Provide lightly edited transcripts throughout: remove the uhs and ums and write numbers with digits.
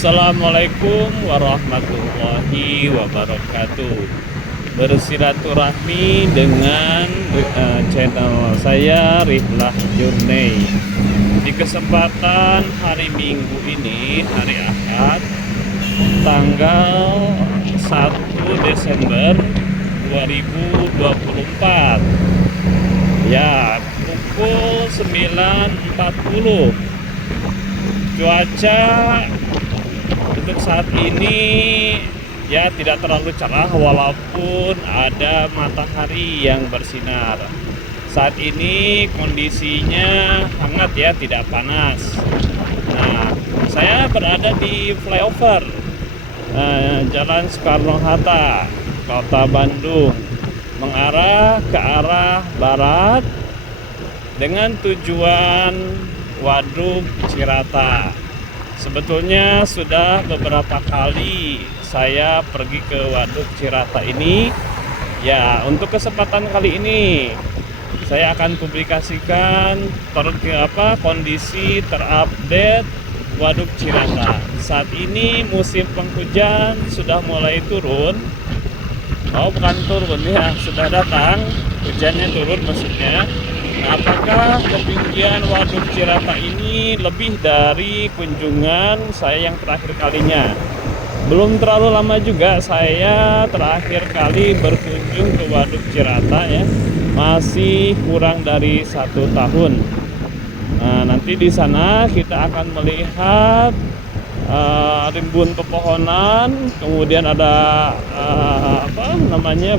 Assalamualaikum warahmatullahi wabarakatuh. Bersilaturahmi dengan channel saya Rihlah Journey. Di kesempatan hari Minggu ini, hari Ahad, tanggal 1 Desember 2024. Ya, pukul 9.40. Cuaca untuk saat ini ya tidak terlalu cerah walaupun ada matahari yang bersinar. Saat ini kondisinya hangat ya, tidak panas. Nah, saya berada di flyover Jalan Soekarno-Hatta, Kota Bandung, mengarah ke arah barat dengan tujuan Waduk Cirata. Sebetulnya sudah beberapa kali saya pergi ke Waduk Cirata ini. Ya, untuk kesempatan kali ini saya akan publikasikan kondisi terupdate Waduk Cirata. Saat ini musim penghujan sudah mulai turun. Oh, bukan turun ya, sudah datang. Hujannya turun maksudnya. Apakah ketinggian Waduk Cirata ini lebih dari kunjungan saya yang terakhir kalinya? Belum terlalu lama juga saya terakhir kali berkunjung ke Waduk Cirata ya, masih kurang dari 1 tahun. Nah, nanti di sana kita akan melihat rimbun pepohonan, kemudian ada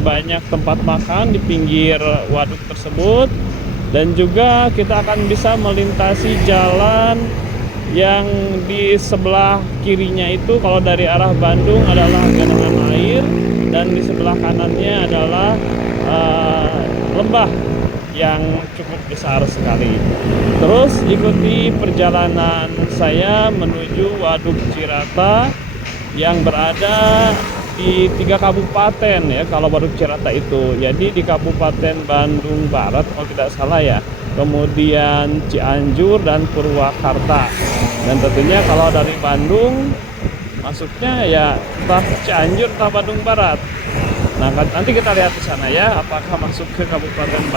banyak tempat makan di pinggir waduk tersebut. Dan juga kita akan bisa melintasi jalan yang di sebelah kirinya itu, kalau dari arah Bandung adalah genangan air, dan di sebelah kanannya adalah lembah yang cukup besar sekali. Terus ikuti perjalanan saya menuju Waduk Cirata yang berada di 3 kabupaten ya, kalau Waduk Cirata itu. Jadi di Kabupaten Bandung Barat kalau tidak salah ya, kemudian Cianjur dan Purwakarta. Dan tentunya kalau dari Bandung masuknya ya entah Cianjur entah Bandung Barat. Nah, nanti kita lihat di sana ya, apakah masuk ke Kabupaten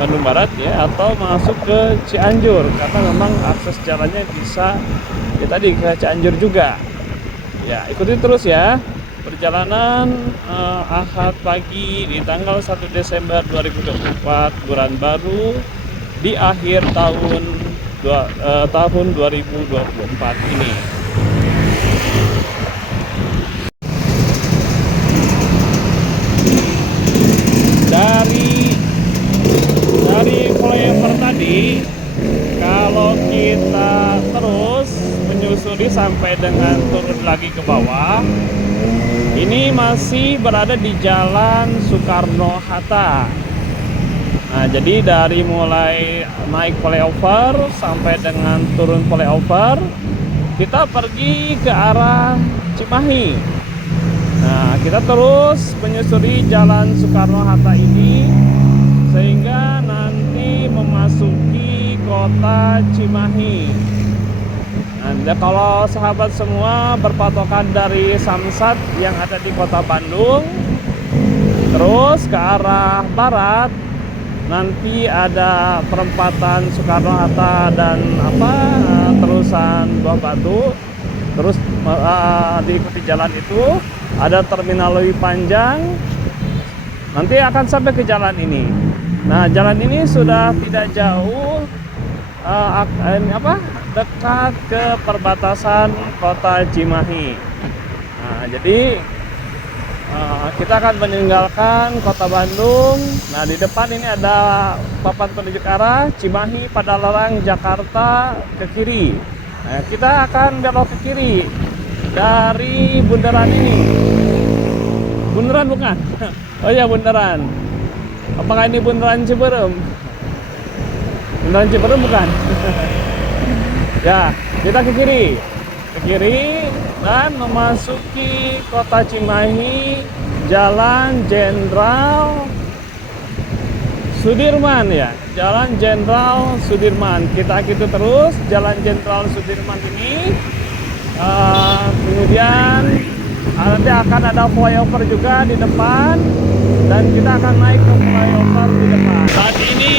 Bandung Barat ya, atau masuk ke Cianjur, karena memang akses jalannya bisa ya tadi ke Cianjur juga. Ya, ikuti terus ya perjalanan Ahad pagi di tanggal 1 Desember 2024, bulan baru di akhir tahun 2024 ini. Dari flyover tadi, kalau kita terus menyusuri sampai dengan turun lagi ke bawah, ini masih berada di Jalan Soekarno-Hatta. Nah, jadi dari mulai naik flyover sampai dengan turun flyover, kita pergi ke arah Cimahi. Nah, kita terus menyusuri Jalan Soekarno-Hatta ini sehingga nanti memasuki kota Cimahi. Nah, kalau sahabat semua berpatokan dari Samsat yang ada di kota Bandung, terus ke arah barat, nanti ada perempatan Soekarno-Hatta dan terusan Buah Batu. Terus diikuti jalan itu ada terminal Lewi Panjang, nanti akan sampai ke jalan ini. Nah, jalan ini sudah tidak jauh dekat ke perbatasan kota Cimahi. Nah, jadi kita akan meninggalkan kota Bandung. Nah, di depan ini ada papan penunjuk arah Cimahi, Padalarang, Jakarta ke kiri. Nah, kita akan belok ke kiri dari bundaran ini. Bundaran bukan? Oh ya, bundaran. Apakah ini bundaran Ciberem? Bundaran Ciberem bukan? Ya, kita ke kiri dan memasuki kota Cimahi, Jalan Jenderal Sudirman ya, Jalan Jenderal Sudirman. Kita ikuti terus Jalan Jenderal Sudirman ini Kemudian nanti akan ada flyover juga di depan, dan kita akan naik ke flyover di depan. Saat ini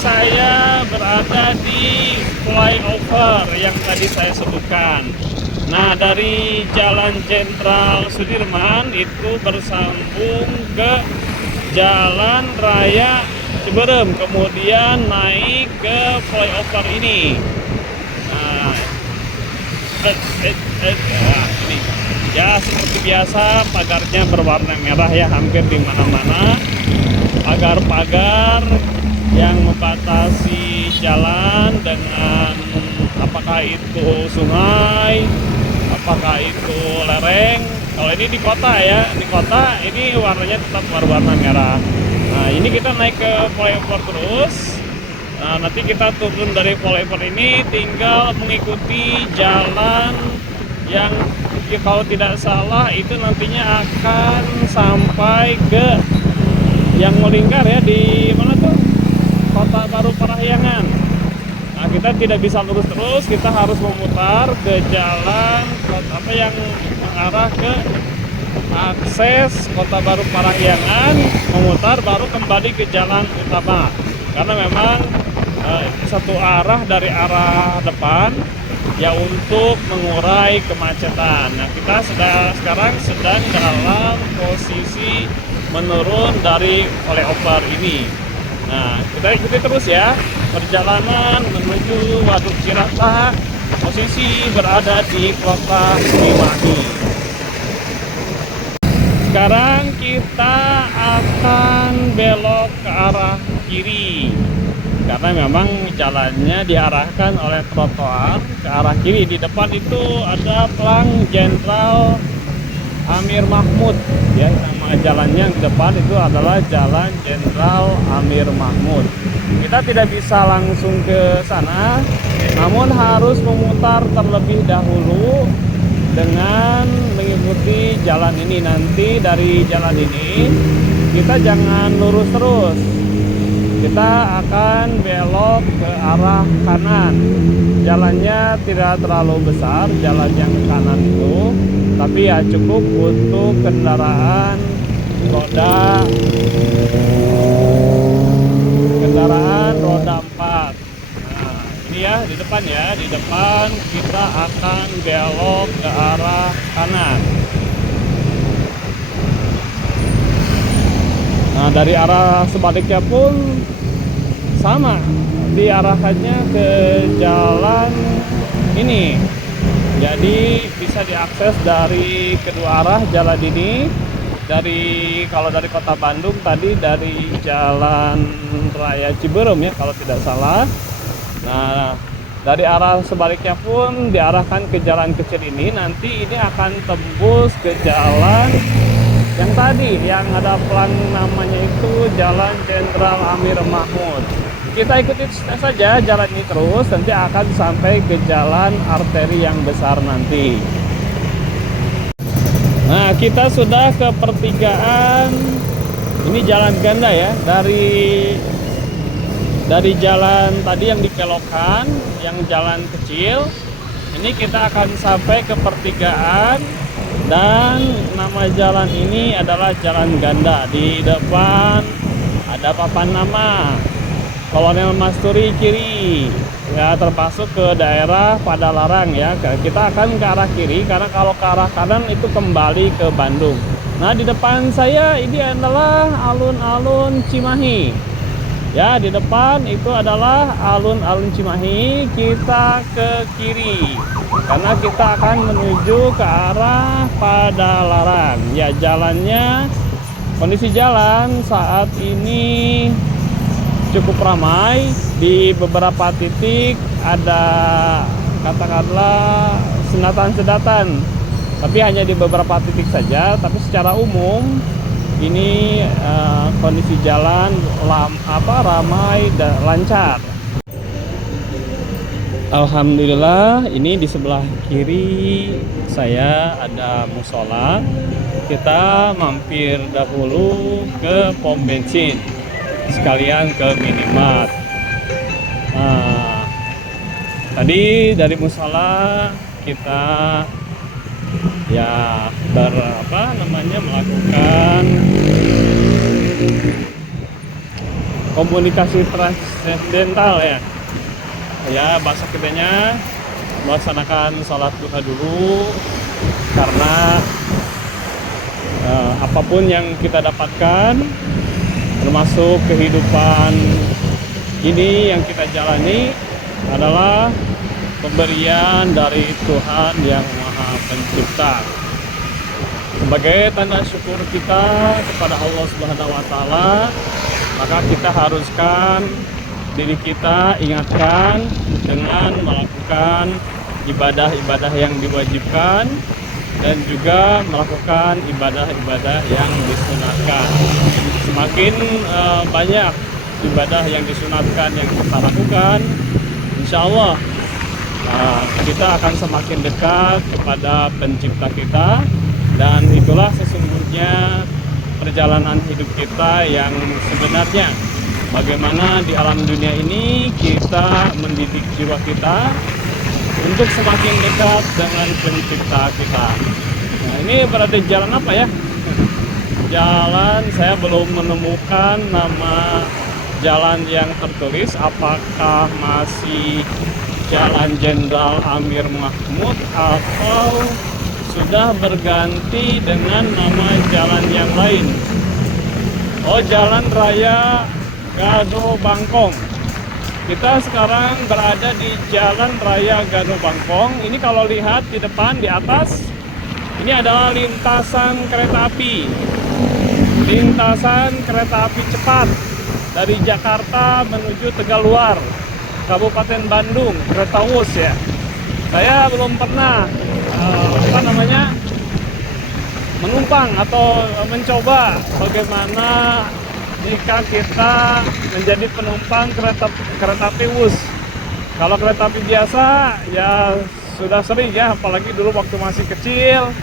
saya berada di flyover yang tadi saya sebutkan. Nah, dari Jalan Jenderal Sudirman itu bersambung ke Jalan Raya Ciberem, kemudian naik ke flyover ini. Nah, ini ya seperti biasa pagarnya berwarna merah ya, hampir di mana-mana. Pagar-pagar yang membatasi jalan dengan apakah itu sungai, apakah itu lereng. Kalau ini di kota ya, di kota ini warnanya tetap berwarna merah. Nah, ini kita naik ke flyover terus. Nah, nanti kita turun dari flyover ini tinggal mengikuti jalan yang ya, kalau tidak salah itu nantinya akan sampai ke yang melingkar ya, di mana tuh, Kota Baru Parahyangan. Nah, kita tidak bisa lurus terus, kita harus memutar ke jalan apa yang mengarah ke akses Kota Baru Parahyangan, memutar baru kembali ke jalan utama, karena memang satu arah dari arah depan ya, untuk mengurai kemacetan. Nah, kita sekarang sedang dalam posisi menurun dari flyover ini. Nah, kita ikuti terus ya perjalanan menuju Waduk Cirata. Posisi berada di Kota Cimahi. Sekarang kita akan belok ke arah kiri, karena memang jalannya diarahkan oleh trotoar ke arah kiri. Di depan itu ada pelang Jenderal Amir Mahmud ya, nama jalannya di depan itu adalah Jalan Jenderal Amir Mahmud. Kita tidak bisa langsung ke sana, namun harus memutar terlebih dahulu dengan mengikuti jalan ini. Nanti dari jalan ini kita jangan lurus terus, kita akan belok ke arah kanan. Jalannya tidak terlalu besar, jalan yang ke kanan itu, tapi ya cukup untuk kendaraan roda 4. Nah, ini ya di depan ya, di depan kita akan belok ke arah kanan. Nah, dari arah sebaliknya pun sama, diarahkannya ke jalan ini. Jadi bisa diakses dari kedua arah jalan ini. Kalau dari Kota Bandung tadi dari Jalan Raya Ciberem ya kalau tidak salah. Nah, dari arah sebaliknya pun diarahkan ke jalan kecil ini. Nanti ini akan tembus ke jalan yang tadi yang ada pelang namanya itu Jalan Jenderal Amir Mahmud. Kita ikuti saja jalan ini terus, nanti akan sampai ke jalan arteri yang besar nanti. Nah, kita sudah ke pertigaan. Ini jalan ganda ya, dari jalan tadi yang dibelokkan, yang jalan kecil. Ini kita akan sampai ke pertigaan, dan nama jalan ini adalah Jalan Ganda. Di depan ada papan nama Kolonel Masturi kiri ya, termasuk ke daerah Padalarang ya. Kita akan ke arah kiri, karena kalau ke arah kanan itu kembali ke Bandung. Nah, di depan saya ini adalah alun-alun Cimahi ya, di depan itu adalah alun-alun Cimahi. Kita ke kiri karena kita akan menuju ke arah Padalarang ya. Jalannya, kondisi jalan saat ini cukup ramai. Di beberapa titik ada katakanlah sedatan-sedatan, tapi hanya di beberapa titik saja. Tapi secara umum ini kondisi jalan ramai dan lancar. Alhamdulillah, ini di sebelah kiri saya ada musola. Kita mampir dahulu ke pom bensin, sekalian ke minimart. Nah, tadi dari musola kita ya melakukan komunikasi transendental ya bahasa kitanya, melaksanakan sholat duha dulu, karena apapun yang kita dapatkan termasuk kehidupan ini yang kita jalani adalah pemberian dari Tuhan yang Maha Pencipta. Sebagai tanda syukur kita kepada Allah Subhanahu wa taala, maka kita haruskan diri kita, ingatkan dengan melakukan ibadah-ibadah yang diwajibkan dan juga melakukan ibadah-ibadah yang disunatkan. Semakin banyak ibadah yang disunatkan yang kita lakukan, insya Allah kita akan semakin dekat kepada pencipta kita, dan itulah sesungguhnya perjalanan hidup kita yang sebenarnya. Bagaimana di alam dunia ini kita mendidik jiwa kita untuk semakin dekat dengan pencipta kita. Nah, ini berada di jalan apa ya? Jalan, saya belum menemukan nama jalan yang tertulis. Apakah masih Jalan Jenderal Amir Mahmud atau sudah berganti dengan nama jalan yang lain? Oh, Jalan Raya Gado Bangkong. Kita sekarang berada di Jalan Raya Gado Bangkong. Ini kalau lihat di depan, di atas, ini adalah lintasan kereta api. Lintasan kereta api cepat dari Jakarta menuju Tegaluar, Kabupaten Bandung, kereta Wus ya. Saya belum pernah menumpang atau mencoba bagaimana jika kita menjadi penumpang kereta api Wus. Kalau kereta api biasa ya sudah sering ya, apalagi dulu waktu masih kecil,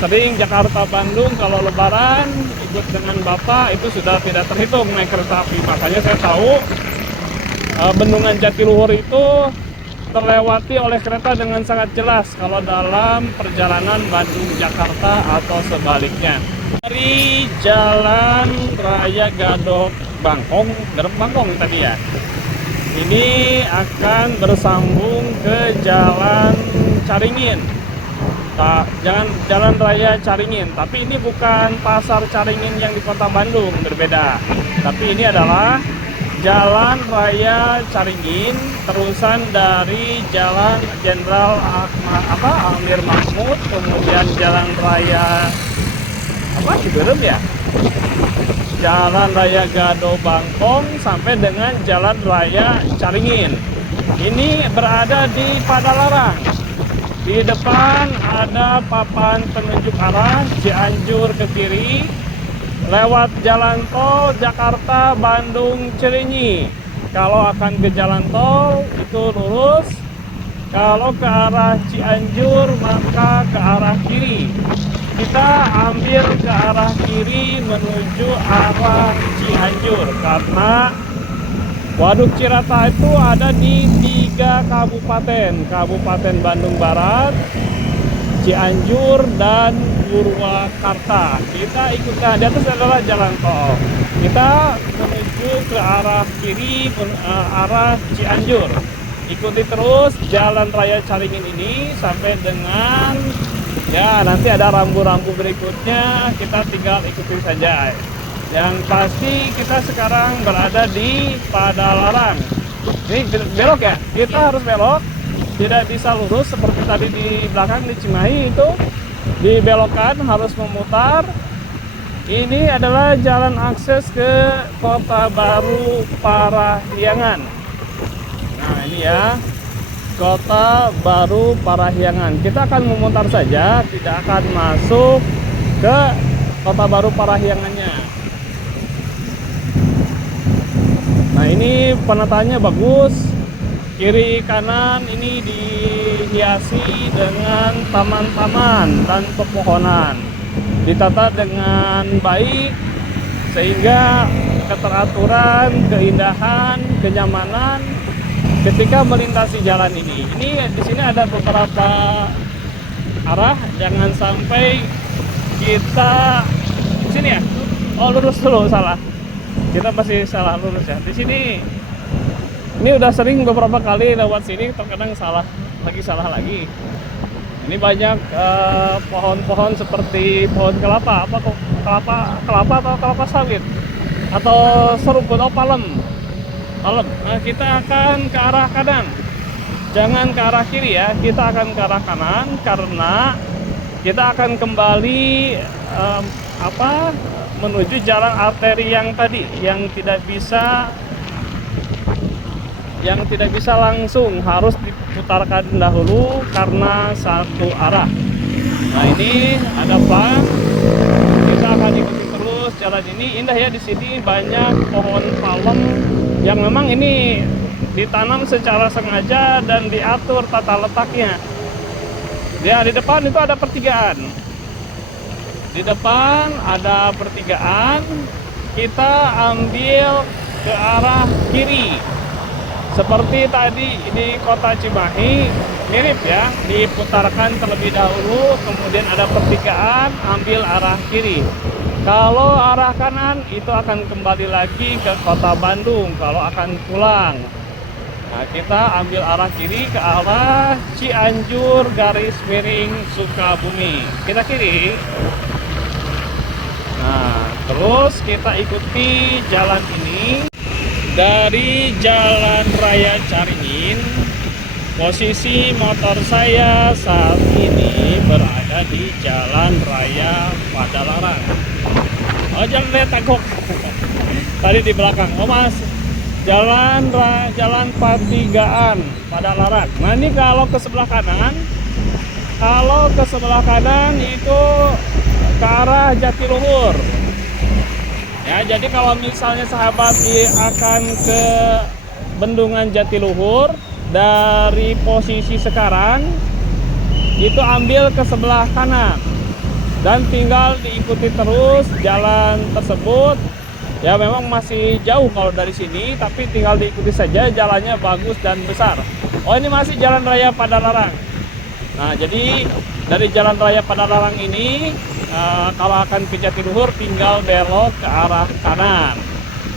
sering Jakarta Bandung kalau lebaran ikut dengan bapak, itu sudah tidak terhitung naik kereta api. Makanya saya tahu Bendungan Jatiluhur itu terlewati oleh kereta dengan sangat jelas kalau dalam perjalanan Bandung-Jakarta atau sebaliknya. Dari Jalan Raya Gadok Bangkong tadi ya, ini akan bersambung ke Jalan Caringin. Jalan Raya Caringin, tapi ini bukan Pasar Caringin yang di Kota Bandung, berbeda. Tapi ini adalah Jalan Raya Caringin, terusan dari Jalan Jenderal Amir Mahmud, kemudian Jalan Raya Ciberem ya, Jalan Raya Gado Bangkong sampai dengan Jalan Raya Caringin. Ini berada di Padalarang. Di depan ada papan penunjuk arah Cianjur ke kiri, lewat jalan tol Jakarta Bandung Cilenyi. Kalau akan ke jalan tol itu lurus, kalau ke arah Cianjur maka ke arah kiri. Kita ambil ke arah kiri menuju arah Cianjur, karena Waduk Cirata itu ada di 3 kabupaten, Kabupaten Bandung Barat, Cianjur, dan Purwakarta. Kita ikuti, di atas adalah jalan tol. Kita menuju ke arah kiri, arah Cianjur. Ikuti terus Jalan Raya Caringin ini sampai dengan ya nanti ada rambu-rambu berikutnya, kita tinggal ikuti saja. Yang pasti kita sekarang berada di Padalarang. Ini belok ya, kita harus belok, tidak bisa lurus seperti tadi di belakang di Cimahi itu. Dibelokkan, harus memutar. Ini adalah jalan akses ke Kota Baru Parahyangan. Nah ini ya, Kota Baru Parahyangan. Kita akan memutar saja, tidak akan masuk ke Kota Baru Parahyangannya. Nah ini penataannya bagus, kiri kanan ini dihiasi dengan taman-taman dan pepohonan, ditata dengan baik sehingga keteraturan, keindahan, kenyamanan ketika melintasi jalan ini di sini ada beberapa arah, jangan sampai kita di sini ya. Oh, lurus dulu, salah. Kita pasti salah lurus ya. Di sini ini udah sering beberapa kali lewat sini, terkadang salah lagi. Ini banyak pohon-pohon seperti pohon kelapa, kelapa atau kelapa sawit atau seruput, palem. Nah, kita akan ke arah kanan, jangan ke arah kiri ya. Kita akan ke arah kanan karena kita akan kembali menuju jalan arteri yang tadi, yang tidak bisa langsung, harus diputarkan dahulu karena satu arah. Nah, ini ada pang, kita akan ikuti terus jalan ini. Indah ya, di sini banyak pohon palem yang memang ini ditanam secara sengaja dan diatur tata letaknya. Ya, di depan itu ada pertigaan. Di depan ada pertigaan, kita ambil ke arah kiri. Seperti tadi di kota Cimahi, mirip ya, diputarkan terlebih dahulu, kemudian ada pertigaan, ambil arah kiri. Kalau arah kanan itu akan kembali lagi ke kota Bandung kalau akan pulang. Nah, kita ambil arah kiri ke arah Cianjur garis miring Sukabumi. Kita kiri. Nah, terus kita ikuti jalan ini dari Jalan Raya Caringin. Posisi motor saya saat ini berada di Jalan Raya Padalarang. Oh, jangan lihat tagok. Tadi di belakang. Oh, Mas. Jalan Pertigaan Padalarang. Nah, ini kalau ke sebelah kanan itu ke arah Jatiluhur. Ya, jadi kalau misalnya sahabat akan ke Bendungan Jatiluhur dari posisi sekarang itu ambil ke sebelah kanan dan tinggal diikuti terus jalan tersebut. Ya, memang masih jauh kalau dari sini, tapi tinggal diikuti saja, jalannya bagus dan besar. Oh, ini masih Jalan Raya Padalarang. Nah, jadi dari Jalan Raya Padalarang ini kalau akan ke Jatiluhur tinggal belok ke arah kanan,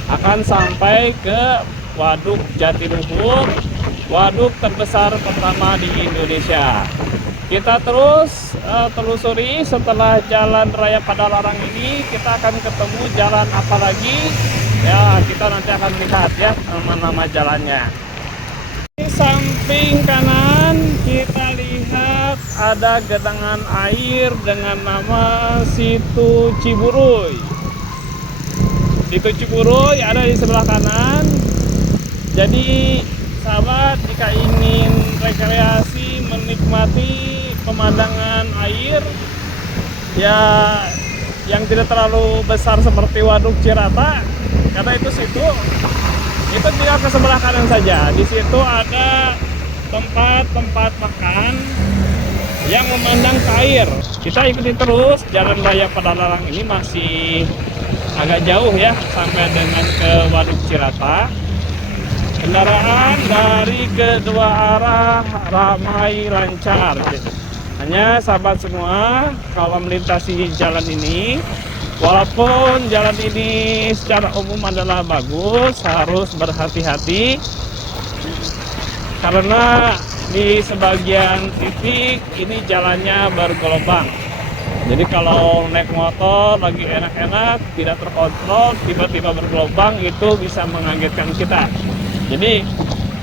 akan sampai ke Waduk Jatiluhur, waduk terbesar pertama di Indonesia. Kita terus telusuri. Setelah Jalan Raya Padalarang ini kita akan ketemu jalan apa lagi ya, kita nanti akan lihat ya nama-nama jalannya. Di samping kanan kita lihat ada genangan air dengan nama Situ Ciburuy. Situ Ciburuy ada di sebelah kanan. Jadi sahabat, jika ingin rekreasi menikmati pemandangan air ya yang tidak terlalu besar seperti Waduk Cirata, karena itu tinggal ke sebelah kanan saja. Di situ ada tempat-tempat makan yang memandang ke air. Kita ikuti terus Jalan Raya Padalarang ini, masih agak jauh ya sampai dengan ke Waduk Cirata. Kendaraan dari kedua arah ramai lancar. Hanya sahabat semua, kalau melintasi jalan ini, walaupun jalan ini secara umum adalah bagus, harus berhati-hati karena di sebagian titik ini jalannya bergelombang. Jadi kalau naik motor lagi enak-enak, tidak terkontrol, tiba-tiba bergelombang, itu bisa mengagetkan kita. Jadi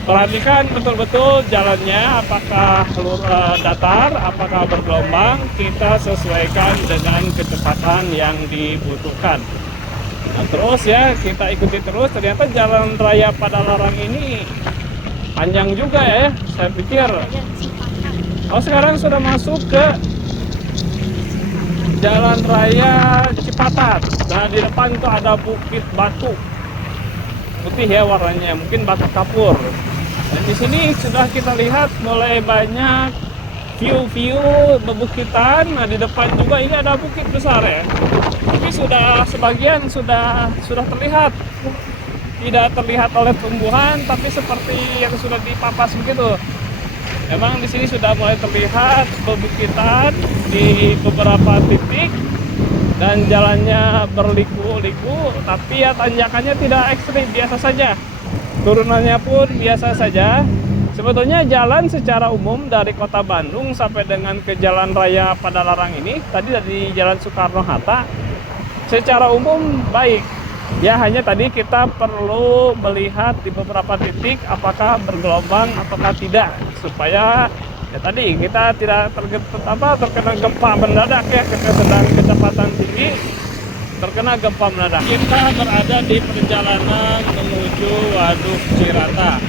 perhatikan betul-betul jalannya, apakah datar, apakah bergelombang, kita sesuaikan dengan kecepatan yang dibutuhkan. Nah, terus ya kita ikuti terus. Ternyata Jalan Raya Padalarang ini panjang juga ya, saya pikir. Oh, sekarang sudah masuk ke Jalan Raya Cipatat. Nah, di depan itu ada bukit batu putih ya warnanya, mungkin batu kapur. Dan di sini sudah kita lihat mulai banyak view bebukitan. Nah, di depan juga ini ada bukit besar ya, tapi sudah sebagian sudah terlihat tidak terlihat oleh tumbuhan, tapi seperti yang sudah dipapas begitu. Memang di sini sudah mulai terlihat bebukitan di beberapa titik dan jalannya berliku-liku, tapi ya tanjakannya tidak ekstrim, biasa saja. Turunannya pun biasa saja. Sebetulnya jalan secara umum dari kota Bandung sampai dengan ke Jalan Raya Padalarang ini, tadi dari Jalan Soekarno-Hatta, secara umum baik. Ya hanya tadi kita perlu melihat di beberapa titik apakah bergelombang ataukah tidak, supaya ya tadi kita tidak terkena gempa mendadak ya, kita sedang kecepatan tinggi terkena gempa mendadak. Kita berada di perjalanan menuju Waduk Cirata.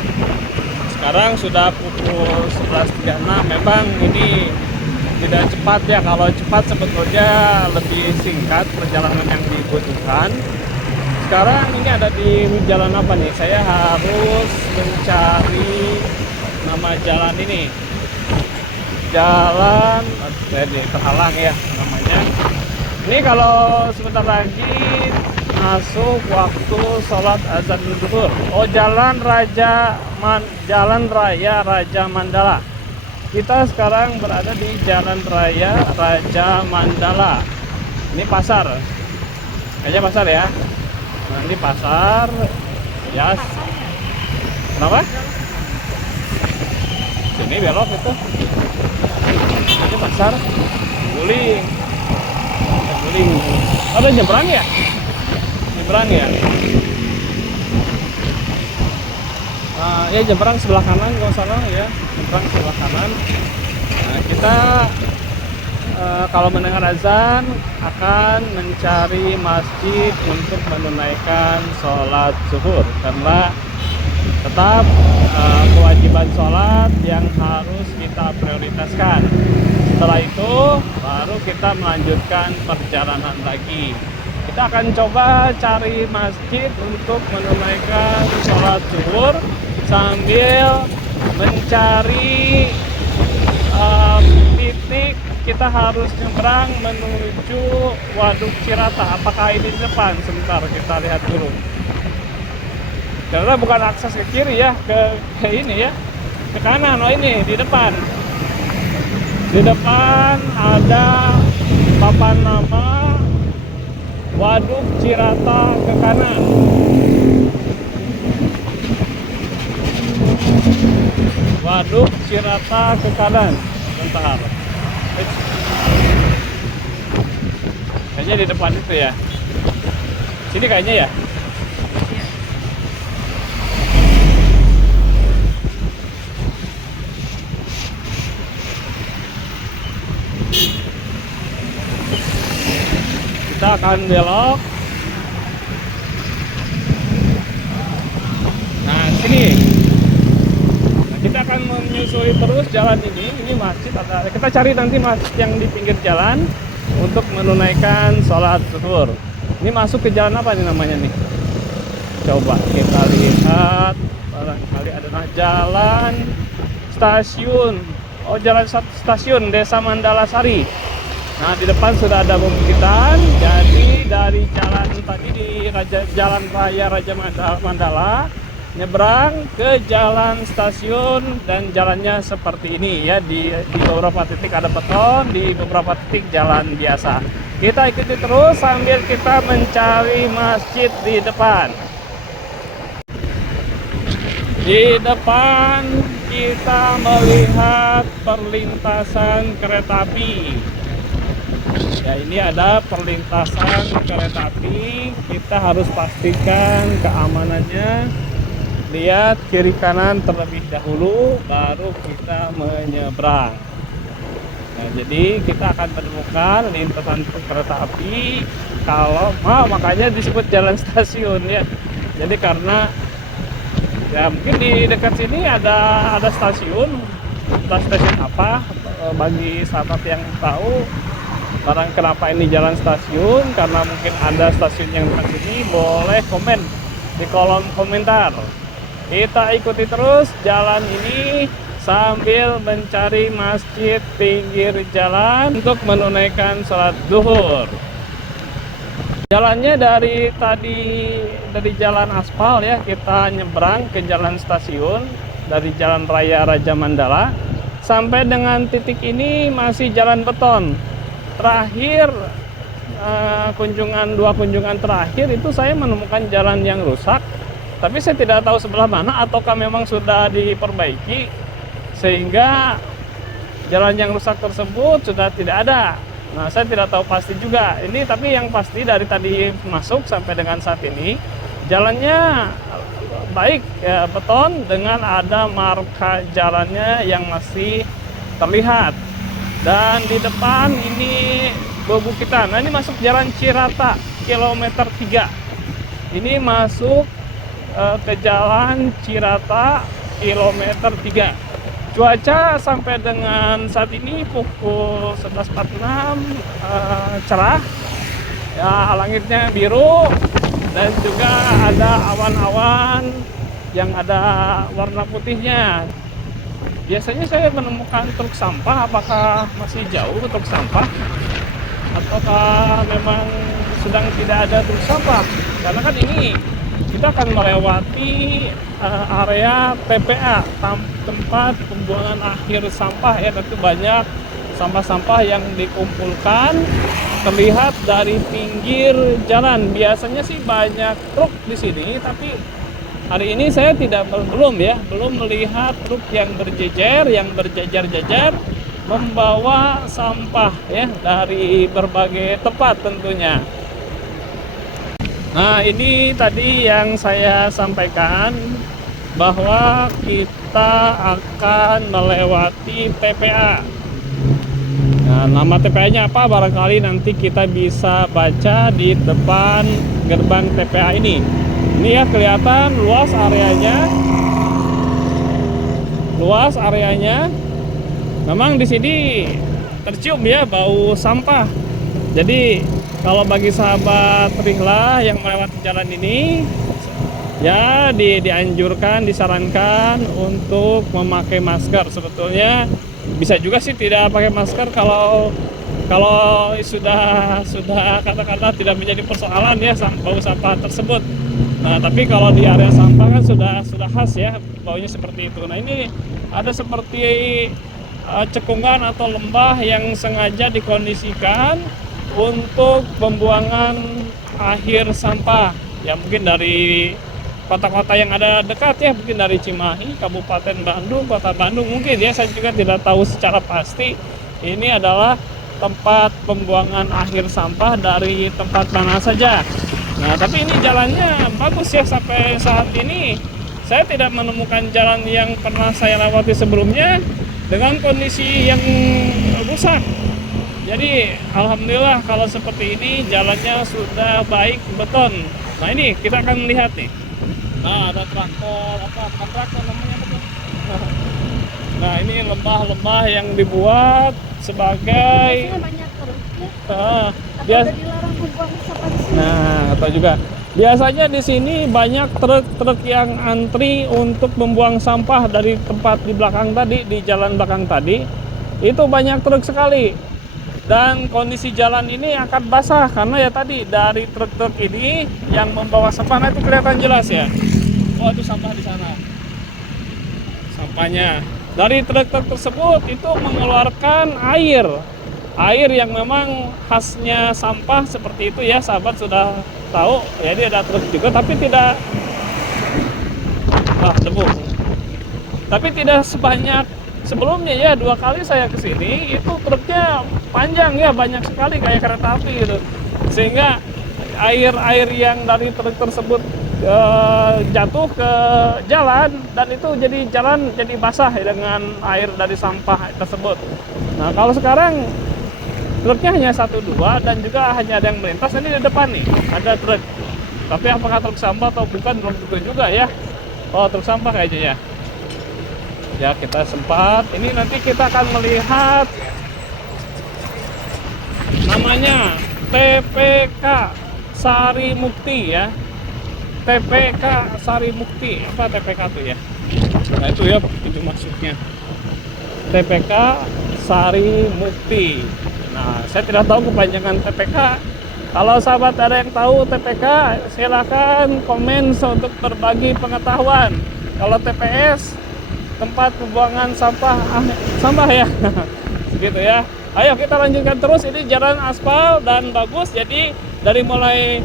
Sekarang sudah pukul 11.36. Memang ini tidak cepat ya. Kalau cepat sebetulnya lebih singkat perjalanan yang dibutuhkan. Sekarang ini ada di jalan apa nih? Saya harus mencari nama jalan ini. Jalan terhalang ya namanya. Ini kalau sebentar lagi masuk waktu sholat azan zuhur. Oh, Jalan Raya Raja Mandala. Kita sekarang berada di Jalan Raya Raja Mandala. Ini pasar. Kayaknya pasar ya. Nah, ini pasar. Ya. Kenapa? Sini belok itu. Ini pasar. Guling. Ada nyebrang ya? Nyebrang ya? Ya nyebrang sebelah kanan kalau salah ya. Nyebrang sebelah kanan. Nah, kita kalau mendengar azan akan mencari masjid untuk menunaikan sholat zuhur, karena tetap kewajiban sholat yang harus kita prioritaskan. Setelah itu baru kita melanjutkan perjalanan lagi. Kita akan coba cari masjid untuk menunaikan sholat zuhur sambil mencari titik kita harus nyebrang menuju Waduk Cirata. Apakah ini di depan? Sebentar kita lihat dulu. Karena bukan akses ke kiri ya, ke ini ya, ke kanan. Oh ini di depan. Di depan ada papan nama Waduk Cirata ke kanan. Waduk Cirata ke kanan. Bentar. Kayaknya di depan itu ya. Sini kayaknya ya. Kita akan belok. Nah, sini. Nah, kita akan menyusuri terus jalan ini. Ini masjid ada. Kita cari nanti masjid yang di pinggir jalan untuk menunaikan sholat zuhur. Ini masuk ke jalan apa nih namanya nih? Coba kita lihat. Barangkali adalah jalan stasiun. Oh, jalan stasiun Desa Mandala Sari. Nah, di depan sudah ada pembukitan. Jadi dari jalan tadi di Jalan Raya Raja Mandala, nyebrang ke jalan stasiun dan jalannya seperti ini ya. Di beberapa titik ada beton, di beberapa titik jalan biasa. Kita ikuti terus sambil kita mencari masjid di depan. Di depan kita melihat perlintasan kereta api. Ya, ini ada perlintasan kereta api. Kita harus pastikan keamanannya. Lihat kiri kanan terlebih dahulu, baru kita menyeberang. Nah, jadi kita akan menemukan lintasan kereta api. Makanya disebut jalan stasiun ya. Jadi karena ya mungkin di dekat sini ada stasiun. Entah stasiun apa, bagi sahabat yang tahu barang kenapa ini jalan stasiun, karena mungkin ada stasiun yang dekat sini, boleh komen di kolom komentar. Kita ikuti terus jalan ini sambil mencari masjid pinggir jalan untuk menunaikan sholat zuhur. Jalannya dari jalan aspal ya, kita nyebrang ke jalan stasiun dari Jalan Raya Raja Mandala sampai dengan titik ini masih jalan beton. Terakhir dua kunjungan terakhir itu saya menemukan jalan yang rusak, tapi saya tidak tahu sebelah mana ataukah memang sudah diperbaiki sehingga jalan yang rusak tersebut sudah tidak ada. Nah, saya tidak tahu pasti juga ini, tapi yang pasti dari tadi masuk sampai dengan saat ini jalannya baik ya, beton dengan ada marka jalannya yang masih terlihat. Dan di depan ini bebukitan. Nah, ini masuk jalan Cirata kilometer 3. Ini masuk ke jalan Cirata kilometer 3. Cuaca sampai dengan saat ini pukul 11.46 cerah ya, langitnya biru dan juga ada awan-awan yang ada warna putihnya. Biasanya saya menemukan truk sampah, apakah masih jauh truk sampah ataukah memang sedang tidak ada truk sampah, karena kan ini kita akan melewati area TPA, tempat pembuangan akhir sampah ya. Tentu banyak sampah-sampah yang dikumpulkan terlihat dari pinggir jalan. Biasanya sih banyak truk di sini, tapi hari ini saya belum melihat truk yang berjajar-jajar membawa sampah ya dari berbagai tempat tentunya. Nah, ini tadi yang saya sampaikan bahwa kita akan melewati TPA. Nah, nama TPA-nya apa? Barangkali nanti kita bisa baca di depan gerbang TPA ini. Ini ya, kelihatan luas areanya. Memang di sini tercium ya bau sampah. Jadi kalau bagi sahabat Rihla yang melewati jalan ini ya disarankan untuk memakai masker. Sebetulnya bisa juga sih tidak pakai masker kalau sudah katakanlah tidak menjadi persoalan ya bau sampah tersebut. Nah, tapi kalau di area sampah kan sudah khas ya baunya seperti itu. Nah, ini ada seperti cekungan atau lembah yang sengaja dikondisikan untuk pembuangan akhir sampah ya, mungkin dari kota-kota yang ada dekat ya, mungkin dari Cimahi, Kabupaten Bandung, Kota Bandung mungkin ya, saya juga tidak tahu secara pasti ini adalah tempat pembuangan akhir sampah dari tempat mana saja. Nah, tapi ini jalannya bagus ya, sampai saat ini saya tidak menemukan jalan yang pernah saya lewati sebelumnya dengan kondisi yang rusak. Jadi alhamdulillah kalau seperti ini jalannya sudah baik beton. Nah, ini kita akan lihat nih. Nah, ada traktor namanya apa tuh? Nah, ini lembah-lembah yang dibuat sebagai banyak dilarang membuang sampah di sini. Nah, atau juga biasanya di sini banyak truk-truk yang antri untuk membuang sampah dari tempat di belakang tadi, di jalan belakang tadi. Itu banyak truk sekali. Dan kondisi jalan ini akan basah karena ya tadi dari truk-truk ini yang membawa sampah. Nah, itu kelihatan jelas ya. Oh, itu sampah di sana. Sampahnya dari truk-truk tersebut itu mengeluarkan air yang memang khasnya sampah seperti itu ya. Sahabat sudah tahu. Jadi ada truk juga tapi tidak debu. Tapi tidak sebanyak sebelumnya ya. 2 kali saya kesini itu truknya panjang ya, banyak sekali kayak kereta api gitu, sehingga air yang dari truk tersebut jatuh ke jalan dan itu jalan jadi basah dengan air dari sampah tersebut. Nah, kalau sekarang truknya hanya 1-2 dan juga hanya ada yang melintas. Ini di depan nih ada truk, tapi apakah truk sampah atau bukan belum tentu juga ya. Oh, truk sampah kayaknya ya, kita sempat ini nanti kita akan melihat namanya TPK Sari Mukti ya. TPK Sari Mukti, apa TPK tuh ya? Nah, itu ya pintu masuknya TPK Sari Mukti. Nah, saya tidak tahu kepanjangan TPK Kalau sahabat ada yang tahu TPK, silakan komen untuk berbagi pengetahuan. Kalau TPS, tempat pembuangan sampah, sampah ya, gitu ya. Ayo kita lanjutkan terus. Ini jalan aspal dan bagus. Jadi dari mulai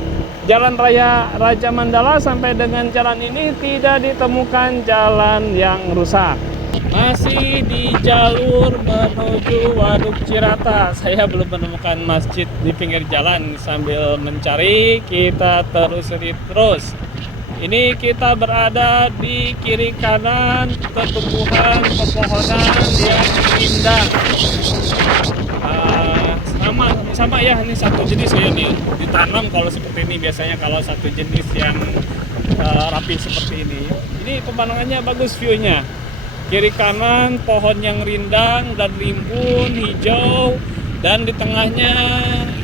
Jalan Raya Raja Mandala sampai dengan jalan ini tidak ditemukan jalan yang rusak. Masih di jalur menuju Waduk Cirata. Saya belum menemukan masjid di pinggir jalan. Sambil mencari, kita telusuri terus. Ini kita berada di kiri kanan pertumbuhan pepohonan yang indah. Sama ya, ini satu jenis ya nih ditanam. Kalau seperti ini biasanya kalau satu jenis yang rapi seperti ini. Ini pemandangannya bagus, view-nya. Kiri kanan pohon yang rindang dan rimbun hijau, dan di tengahnya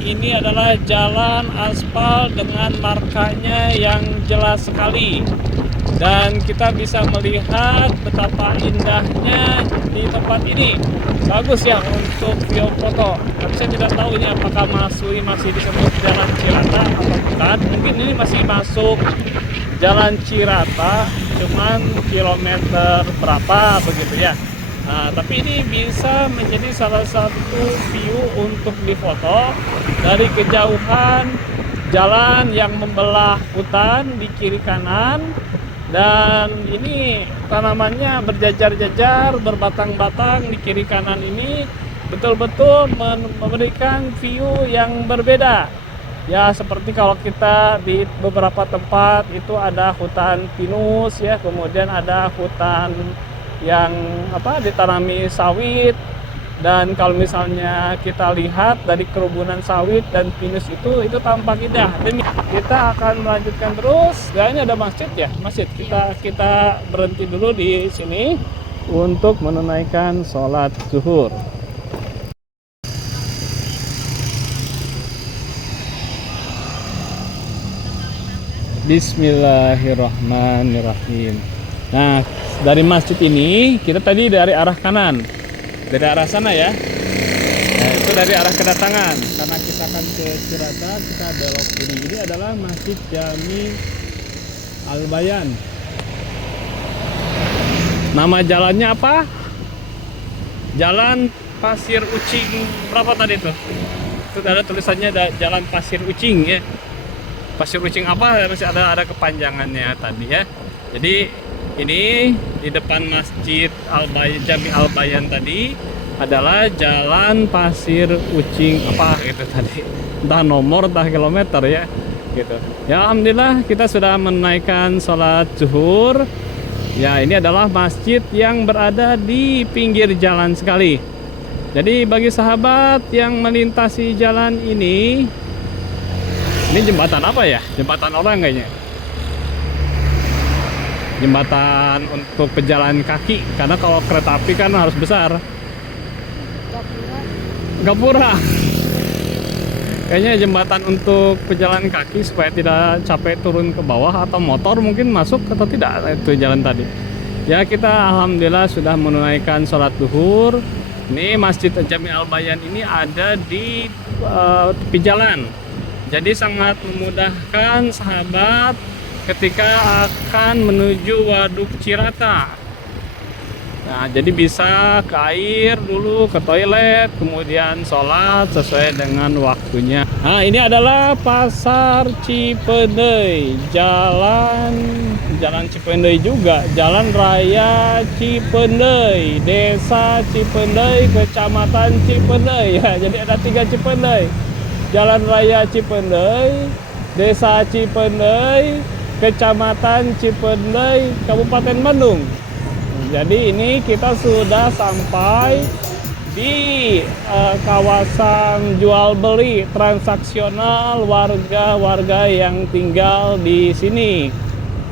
ini adalah jalan aspal dengan markanya yang jelas sekali. Dan kita bisa melihat betapa indahnya di tempat ini. Bagus ya untuk view foto. Tapi saya tidak tahu ini apakah masih disebut Jalan Cirata atau bukan. Mungkin ini masih masuk Jalan Cirata, cuman kilometer berapa begitu ya. Nah, tapi ini bisa menjadi salah satu view untuk difoto dari kejauhan jalan yang membelah hutan di kiri kanan. Dan ini tanamannya berjajar-jajar, berbatang-batang di kiri kanan ini, betul-betul memberikan view yang berbeda. Ya, seperti kalau kita di beberapa tempat itu ada hutan pinus ya, kemudian ada hutan yang ditanami sawit. Dan kalau misalnya kita lihat dari kerubunan sawit dan pinus itu tampak indah. Dan kita akan melanjutkan terus. Dan ini ada masjid ya, masjid. Kita berhenti dulu di sini untuk menunaikan sholat zuhur. Bismillahirrahmanirrahim. Nah, dari masjid ini kita tadi dari arah kanan. Dari arah sana ya. Nah, itu dari arah kedatangan. Karena kita akan ke Cirata, kita belok ini. Ini adalah Masjid Jami Al-Bayan. Nama jalannya apa? Jalan Pasir Ucing. Berapa tadi tuh? Itu ada tulisannya, ada Jalan Pasir Ucing ya. Pasir Ucing apa? Masih ada kepanjangannya tadi ya. Jadi ini di depan Masjid Al-Bayan, Jami Al-Bayan tadi adalah Jalan Pasir Ucing apa gitu tadi. Entah nomor, entah kilometer ya gitu. Ya, alhamdulillah kita sudah menaikkan sholat zuhur. Ya, ini adalah masjid yang berada di pinggir jalan sekali. Jadi bagi sahabat yang melintasi jalan ini jembatan apa ya? Jembatan orang kayaknya. Jembatan untuk pejalan kaki, karena kalau kereta api kan harus besar. Gapura. Kayaknya jembatan untuk pejalan kaki supaya tidak capek turun ke bawah, atau motor mungkin masuk atau tidak itu jalan tadi. Ya, kita alhamdulillah sudah menunaikan sholat zuhur. Ini Masjid Jami Al-Bayan ini ada di tepi jalan. Jadi sangat memudahkan sahabat ketika akan menuju Waduk Cirata. Nah, jadi bisa ke air dulu, ke toilet, kemudian sholat sesuai dengan waktunya. Nah, ini adalah Pasar Cipendei, Jalan Cipendei juga, Jalan Raya Cipendei, Desa Cipendei, Kecamatan Cipendei ya. Jadi ada 3 Cipendei. Jalan Raya Cipendei, Desa Cipendei, Kecamatan Cipendei, Kabupaten Bandung. Jadi ini kita sudah sampai di kawasan jual beli transaksional warga-warga yang tinggal di sini.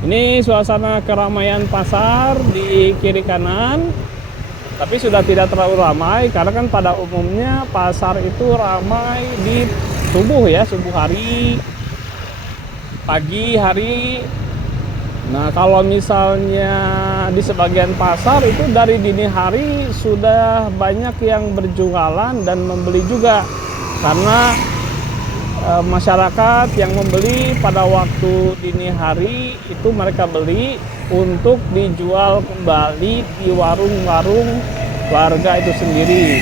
Ini suasana keramaian pasar di kiri kanan, tapi sudah tidak terlalu ramai karena kan pada umumnya pasar itu ramai di subuh ya, subuh hari, pagi hari. Nah, kalau misalnya di sebagian pasar itu dari dini hari sudah banyak yang berjualan dan membeli juga, karena masyarakat yang membeli pada waktu dini hari itu mereka beli untuk dijual kembali di warung-warung warga itu sendiri.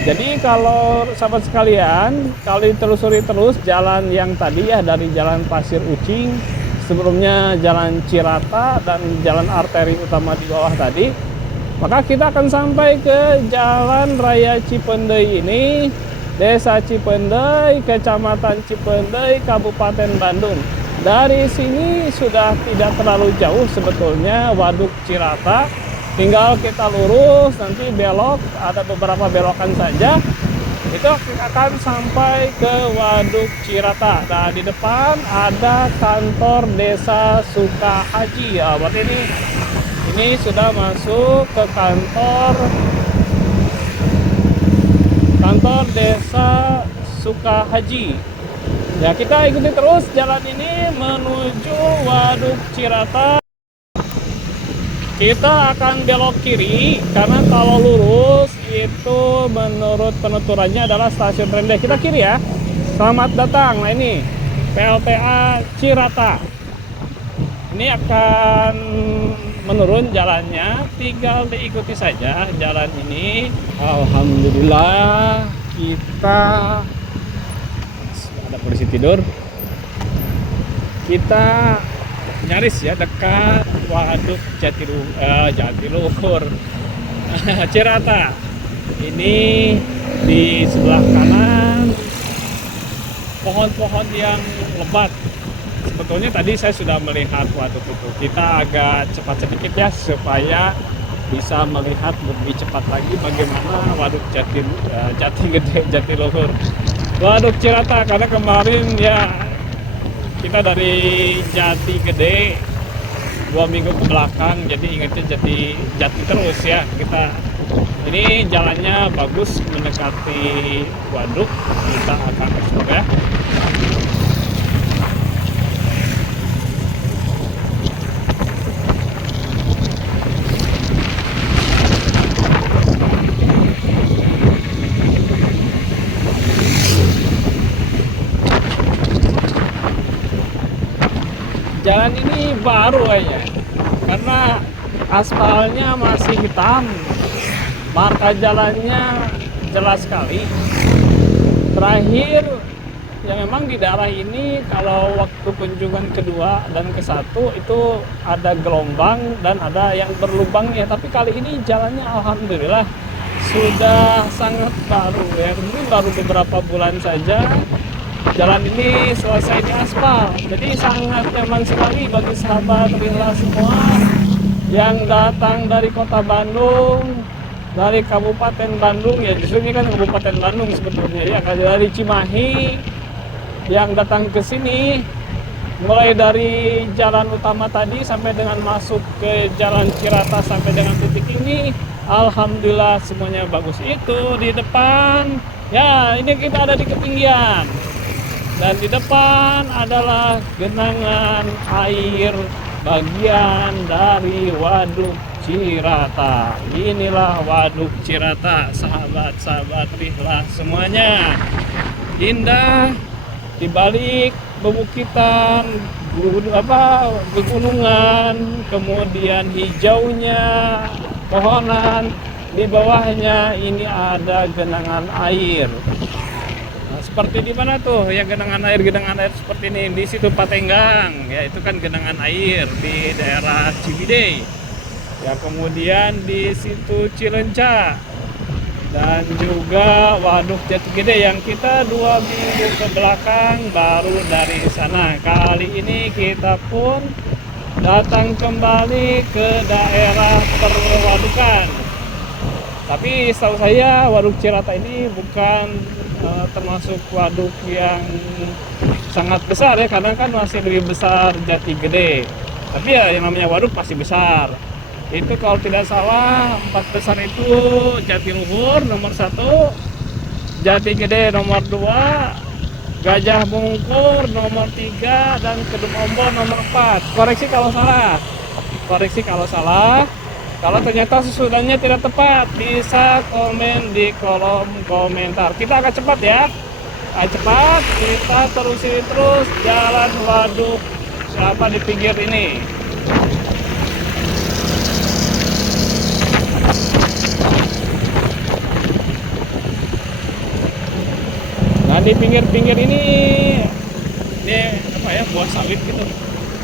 Jadi kalau sahabat sekalian, kalau ditelusuri terus jalan yang tadi ya, dari Jalan Pasir Ucing, sebelumnya Jalan Cirata dan jalan arteri utama di bawah tadi, maka kita akan sampai ke Jalan Raya Cipendei ini, Desa Cipendei, Kecamatan Cipendei, Kabupaten Bandung. Dari sini sudah tidak terlalu jauh sebetulnya Waduk Cirata. Tinggal kita lurus, nanti belok, ada beberapa belokan saja, itu akan sampai ke Waduk Cirata. Nah, di depan ada kantor Desa Sukahaji. Ya, berarti ini sudah masuk ke kantor Desa Sukahaji. Ya, kita ikuti terus jalan ini menuju Waduk Cirata. Kita akan belok kiri karena kalau lurus itu menurut penuturannya adalah stasiun Rende. Kita kiri ya. Selamat datang. Nah, ini PLTA Cirata. Ini akan menurun jalannya, tinggal diikuti saja jalan ini. Alhamdulillah kita ada polisi tidur. Kita nyaris ya dekat Waduk Jatiluhur Cirata. Ini di sebelah kanan pohon-pohon yang lebat. Sebetulnya tadi saya sudah melihat waduk itu. Kita agak cepat sedikit ya supaya bisa melihat lebih cepat lagi bagaimana Waduk Jatiluhur, Waduk Cirata. Karena kemarin ya kita dari Jati Gede 2 minggu ke belakang, jadi ingetnya Jati terus ya. Kita ini jalannya bagus mendekati waduk. Kita akan eksplor ya. Jalan ini baru aja karena aspalnya masih hitam, marka jalannya jelas sekali. Terakhir ya memang di daerah ini kalau waktu kunjungan kedua dan ke-1 itu ada gelombang dan ada yang berlubang ya, tapi kali ini jalannya alhamdulillah sudah sangat baru ya. Mungkin baru beberapa bulan saja jalan ini selesai diaspal, jadi sangat nyaman sekali bagi sahabat Rihla semua yang datang dari kota Bandung, dari Kabupaten Bandung ya. Justru ini kan Kabupaten Bandung sebetulnya ya, dari Cimahi yang datang ke sini, mulai dari jalan utama tadi sampai dengan masuk ke Jalan Cirata sampai dengan titik ini, alhamdulillah semuanya bagus. Itu di depan ya, ini kita ada di ketinggian. Dan di depan adalah genangan air bagian dari Waduk Cirata. Inilah Waduk Cirata, sahabat-sahabat Rihla semuanya. Indah di balik bebukitan, pegunungan, kemudian hijaunya pohonan, di bawahnya ini ada genangan air. Seperti di mana tuh ya genangan air seperti ini? Di situ Patenggang ya, itu kan genangan air di daerah Ciwidey ya. Kemudian di situ Cileunca dan juga Waduk Jati Gede yang kita 2 minggu ke belakang baru dari sana. Kali ini kita pun datang kembali ke daerah perwadukan. Tapi setahu saya Waduk Cirata ini bukan termasuk waduk yang sangat besar ya, karena kan masih lebih besar Jati Gede. Tapi ya yang namanya waduk pasti besar. Itu kalau tidak salah 4 besar itu Jatiluhur nomor 1, Jati Gede nomor 2, Gajah Mungkur nomor 3, dan Kedung Ombon nomor 4. Koreksi kalau salah. Kalau ternyata susulannya tidak tepat, bisa komen di kolom komentar. Kita akan cepat ya. cepat kita terusin terus jalan waduk apa di pinggir ini. Nah di pinggir-pinggir ini apa ya, buah sawit gitu.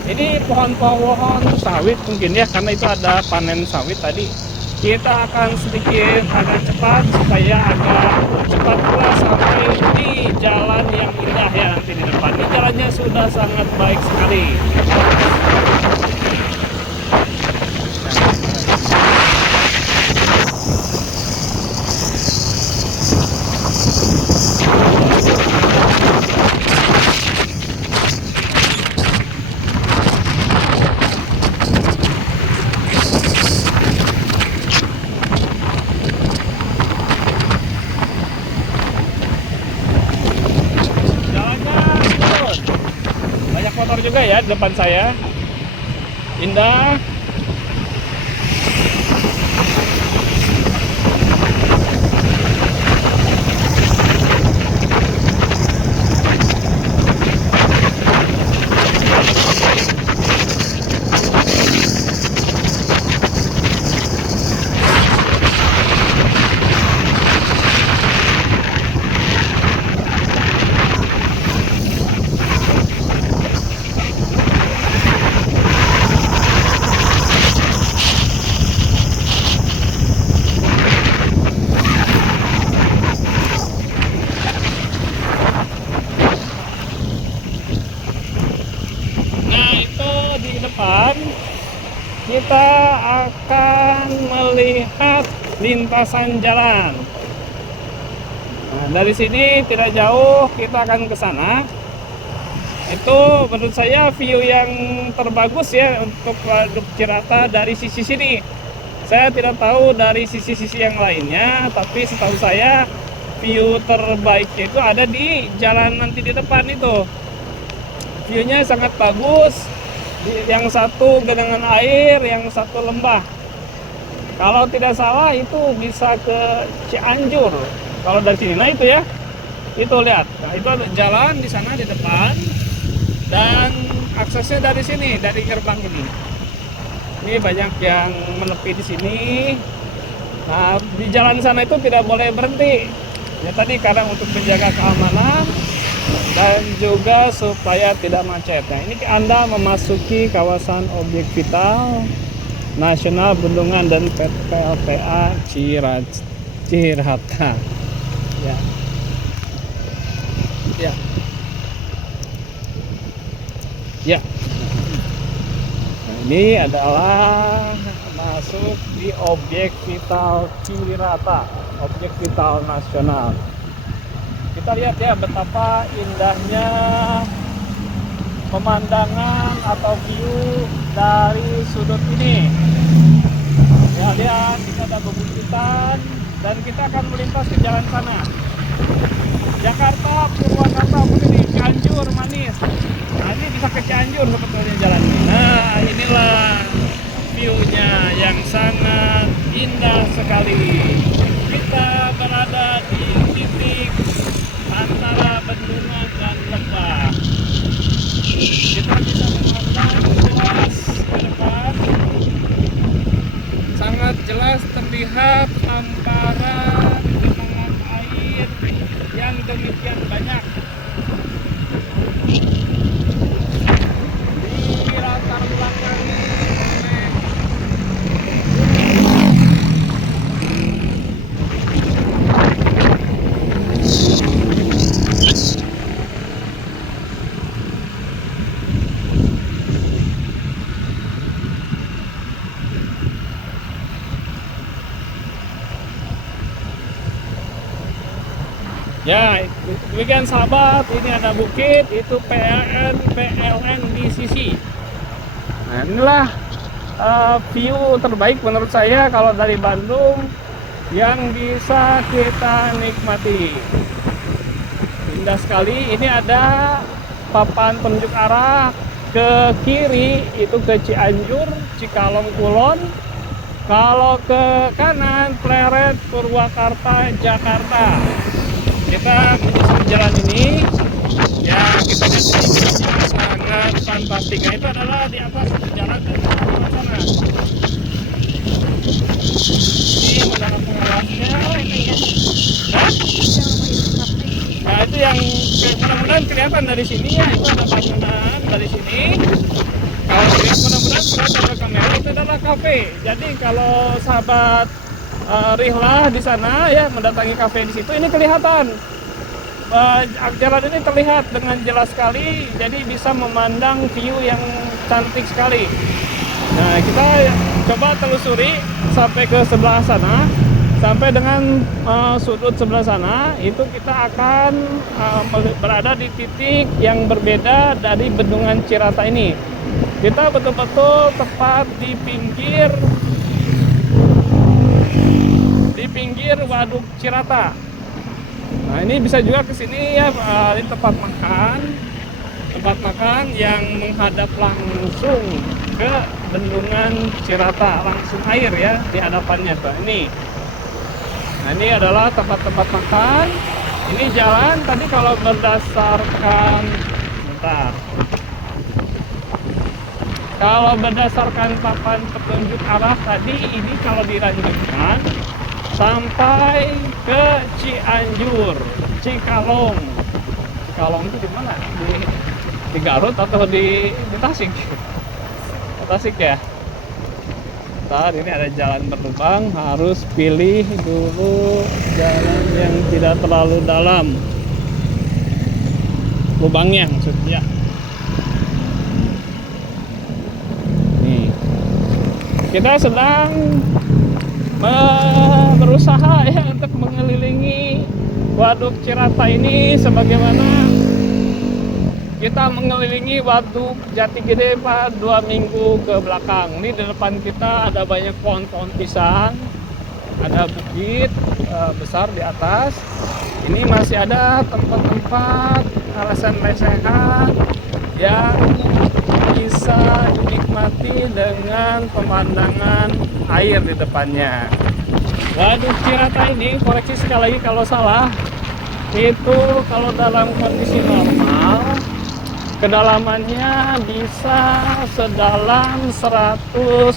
Ini pohon-pohon sawit mungkin ya, karena itu ada panen sawit tadi. Kita akan sedikit agak cepat supaya agak cepat pula sampai di jalan yang indah ya nanti di depan. Ini jalannya sudah sangat baik sekali. Motor juga ya di depan saya, indah. Kita akan melihat lintasan jalan. Nah, dari sini tidak jauh, kita akan ke sana. Itu menurut saya view yang terbagus ya untuk Waduk Cirata dari sisi sini. Saya tidak tahu dari sisi-sisi yang lainnya, tapi setahu saya view terbaiknya itu ada di jalan nanti di depan itu. View-nya sangat bagus. Yang satu genangan air, yang satu lembah. Kalau tidak salah itu bisa ke Cianjur. Kalau dari sini, nah itu ya, itu lihat. Nah itu ada jalan di sana di depan, dan aksesnya dari sini, dari gerbang ini. Ini banyak yang menepi di sini. Nah di jalan sana itu tidak boleh berhenti. Ya tadi karena untuk menjaga keamanan dan juga supaya tidak macet. Nah ini Anda memasuki kawasan objek vital nasional Bendungan dan PLTA Cirata. Ya. Ya. Ya. Nah, ini adalah masuk di objek vital Cirata, objek vital nasional. Kita lihat ya betapa indahnya pemandangan atau view dari sudut ini. Ya lihat, kita ada bebutitan dan kita akan melintas ke jalan sana. Jakarta, Purwakarta, ini Cianjur, Manis. Nah ini bisa ke Cianjur sebetulnya jalan ini. Nah inilah view-nya yang sangat indah sekali. Kita berada di titik antara bendungan dan lembah. Kita bisa memandang jelas ke depan. Sangat jelas terlihat hamparan genangan air yang demikian banyak. Di latar belakang ya, demikian sahabat, ini ada bukit, itu PLN di sisi. Nah inilah view terbaik menurut saya kalau dari Bandung yang bisa kita nikmati. Indah sekali. Ini ada papan penunjuk arah ke kiri itu ke Cianjur, Cikalong, Kulon. Kalau ke kanan Pleret, Purwakarta, Jakarta. kita menyusun jalan ini ya, kita lihat ini sangat fantastik. Nah, itu adalah di atas jalan ke sana. Ini mendarat pengawasnya. Hah? Nah, itu yang mudah-mudahan kelihatan dari sini ya, itu ada bangunan dari sini. Kalau lihat mudah-mudahan pada kamera itu adalah kafe. Jadi kalau sahabat rihlah di sana ya mendatangi kafe di situ, ini kelihatan jalan ini terlihat dengan jelas sekali, jadi bisa memandang view yang cantik sekali. Nah, kita coba telusuri sampai ke sebelah sana, sampai dengan sudut sebelah sana, itu kita akan berada di titik yang berbeda dari Bendungan Cirata ini. Kita betul-betul tepat di pinggir Waduk Cirata. Nah, ini bisa juga ke sini ya, di tempat makan yang menghadap langsung ke Bendungan Cirata, langsung air ya di hadapannya tuh. Ini. Nah, ini adalah tempat-tempat makan. Ini jalan tadi kalau berdasarkan Kalau berdasarkan papan petunjuk arah tadi, ini kalau dilanjutkan sampai ke Cianjur, Cikalong. Cikalong itu di mana? Di Garut atau di Tasik? Tasik ya. Ntar ini ada jalan berlubang, harus pilih dulu jalan yang tidak terlalu dalam. Lubangnya maksudnya. Nih, kita sedang berusaha ya untuk mengelilingi Waduk Cirata ini, sebagaimana kita mengelilingi Waduk Jati Gede Pak 2 minggu ke belakang. Ini di depan kita ada banyak pohon-pohon pisang, ada bukit besar di atas. Ini masih ada tempat-tempat lesehan yang bisa dinikmati dengan pemandangan air di depannya. Waduk Cirata ini, koreksi sekali lagi kalau salah, itu kalau dalam kondisi normal kedalamannya bisa sedalam 125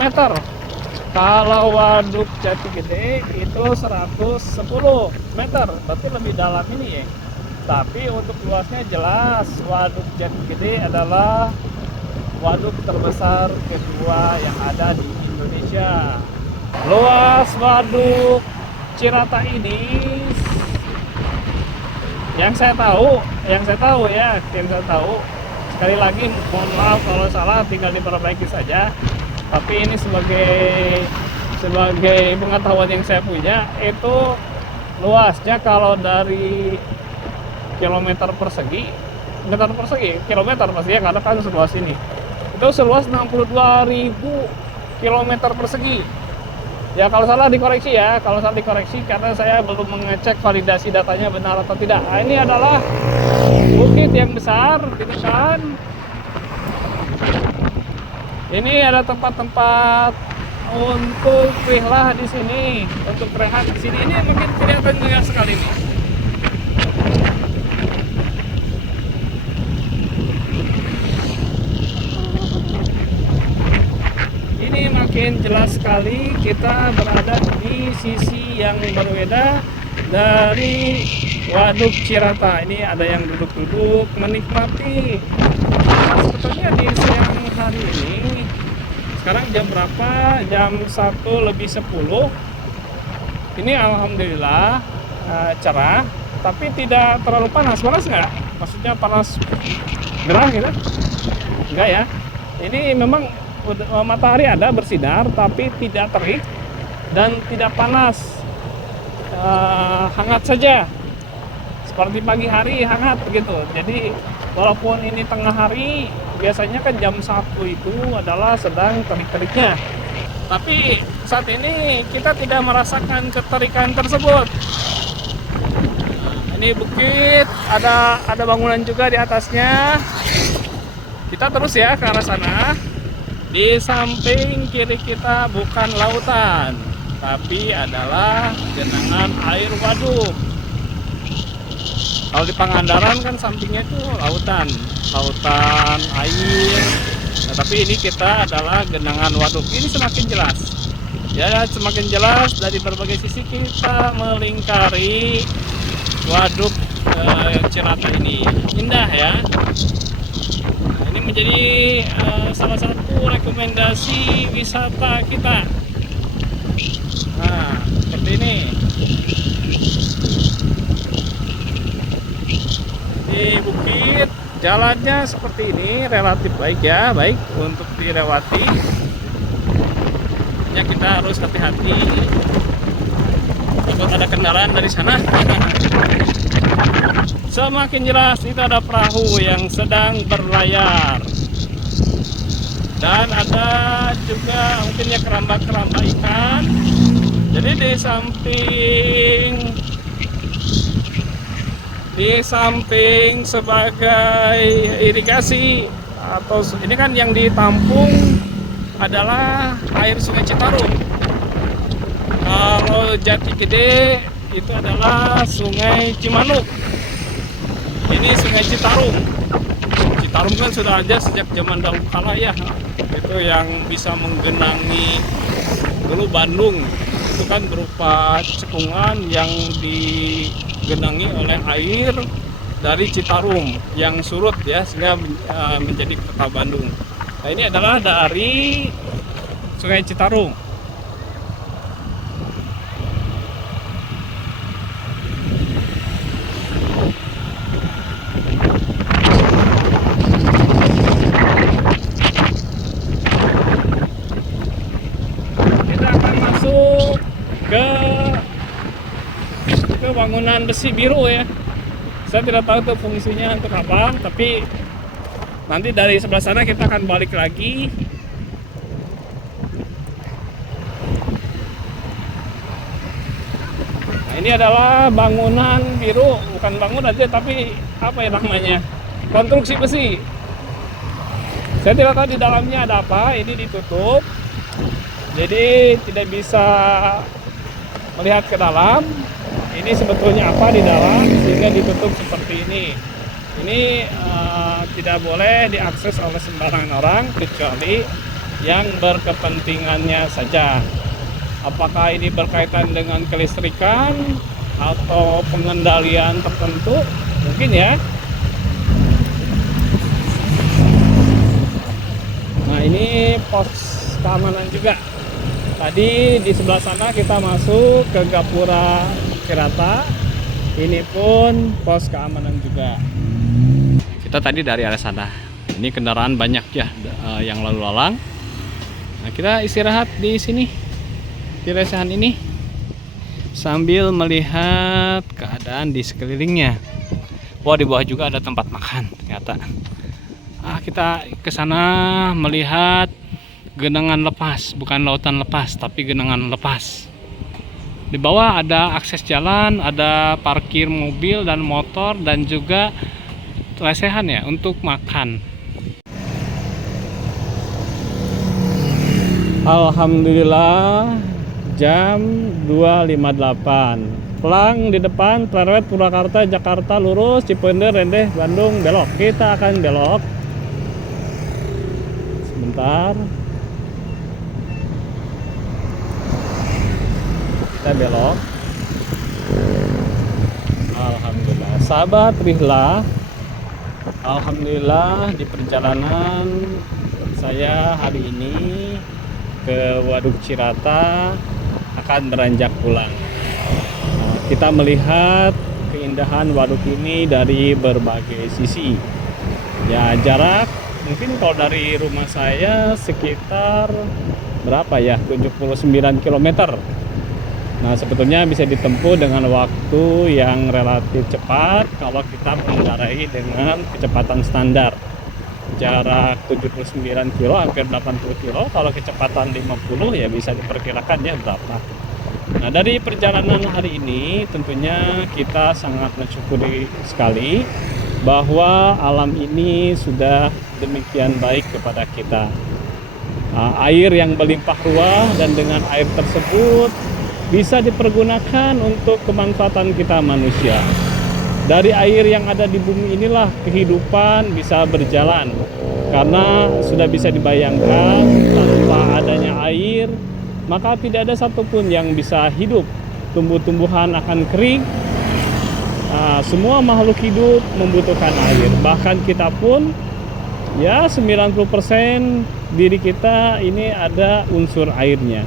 meter. Kalau Waduk Jati Gede itu 110 meter, berarti lebih dalam ini ya. Tapi untuk luasnya jelas Waduk Jati Gede adalah waduk terbesar kedua yang ada di Indonesia. Luas Waduk Cirata ini yang saya tahu ya, sekali lagi mohon maaf kalau salah, tinggal diperbaiki saja. Tapi ini sebagai pengetahuan yang saya punya, itu luasnya kalau dari kilometer persegi pasti ya, karena kan seluas ini. Itu seluas 62.000 kilometer persegi. Ya kalau salah dikoreksi ya, karena saya belum mengecek validasi datanya benar atau tidak. Nah, ini adalah bukit yang besar gitu kan. Ini ada tempat-tempat untuk rihlah di sini, untuk rehat di sini. Ini mungkin kelihatan indah sekali nih. Ini makin jelas sekali kita berada di sisi yang berbeda dari Waduk Cirata. Ini ada yang duduk-duduk menikmati. Nah, sebetulnya di siang hari ini, sekarang jam berapa? Jam 1:10. Ini alhamdulillah cerah, tapi tidak terlalu panas. Panas nggak? Maksudnya panas gerah gitu? Enggak ya. Ini memang matahari ada bersinar, tapi tidak terik dan tidak panas. Hangat saja. Seperti pagi hari hangat begitu. Jadi walaupun ini tengah hari, biasanya kan jam 1 itu adalah sedang terik-teriknya. Tapi saat ini kita tidak merasakan keterikan tersebut. Nah, ini bukit, ada bangunan juga di atasnya. Kita terus ya ke arah sana. Di samping kiri kita bukan lautan. tapi adalah genangan air waduk. Kalau di Pangandaran kan sampingnya itu lautan air. Nah, tapi ini kita adalah genangan waduk. Ini semakin jelas. Ya, semakin jelas dari berbagai sisi kita melingkari waduk Cirata ini. Indah ya. Nah, ini menjadi salah satu rekomendasi wisata kita. Nah, seperti ini. Di bukit jalannya seperti ini, relatif baik ya, baik untuk dilewati. Hanya kita harus hati-hati takut ada kendaraan dari sana. Semakin jelas itu ada perahu yang sedang berlayar, dan ada juga mungkin ya keramba-keramba ikan. Jadi di samping sebagai irigasi, atau ini kan yang ditampung adalah air Sungai Citarum. Kalau Jati Gede itu adalah Sungai Cimanuk. Ini Sungai Citarum. Citarum kan sudah ada sejak zaman dahulu kala ya. Itu yang bisa menggenangi dulu Bandung. Itu kan berupa cekungan yang digenangi oleh air dari Citarum yang surut ya, sehingga menjadi kota Bandung. Nah, ini adalah dari Sungai Citarum. Kita akan masuk ke bangunan besi biru ya. Saya tidak tahu tuh fungsinya untuk apa, tapi nanti dari sebelah sana kita akan balik lagi. Nah, ini adalah bangunan biru, bukan bangunan aja tapi apa ya namanya, konstruksi besi. Saya tidak tahu di dalamnya ada apa. Ini ditutup, jadi tidak bisa melihat ke dalam. Ini sebetulnya apa di dalam sehingga ditutup seperti ini. Ini tidak boleh diakses oleh sembarangan orang kecuali yang berkepentingannya saja. Apakah ini berkaitan dengan kelistrikan atau pengendalian tertentu? Mungkin ya. Nah, ini pos keamanan juga. Tadi di sebelah sana kita masuk ke Gapura Cirata. Ini pun pos keamanan juga. Kita tadi dari arah sana. Ini kendaraan banyak ya yang lalu lalang. Nah, kita istirahat di sini, di resahan ini, sambil melihat keadaan di sekelilingnya. Wah, di bawah juga ada tempat makan ternyata. Kita ke sana melihat genangan lepas, bukan lautan lepas, tapi genangan lepas. Di bawah ada akses jalan, ada parkir mobil dan motor, dan juga lesehan ya untuk makan. Alhamdulillah jam 2.58. Pelang di depan Tlerwet Purwakarta Jakarta lurus, Cipender Rendeh Bandung belok. Kita akan belok. Sebentar. Kita belok. Alhamdulillah. Sahabat Rihla, alhamdulillah di perjalanan saya hari ini ke Waduk Cirata akan beranjak pulang. Kita melihat keindahan waduk ini dari berbagai sisi. Ya, jarak mungkin kalau dari rumah saya sekitar berapa ya, 79 km. Nah, sebetulnya bisa ditempuh dengan waktu yang relatif cepat kalau kita mengendarai dengan kecepatan standar. Jarak 79 kilo, hampir 80 kilo. Kalau kecepatan 50 ya bisa diperkirakan ya berapa. Nah, dari perjalanan hari ini tentunya kita sangat mensyukuri sekali bahwa alam ini sudah demikian baik kepada kita. air yang berlimpah ruah, dan dengan air tersebut bisa dipergunakan untuk kemanfaatan kita manusia. Dari air yang ada di bumi inilah kehidupan bisa berjalan, karena sudah bisa dibayangkan tanpa adanya air maka tidak ada satupun yang bisa hidup. Tumbuh-tumbuhan akan kering. Semua makhluk hidup membutuhkan air, bahkan kita pun ya 90% diri kita ini ada unsur airnya.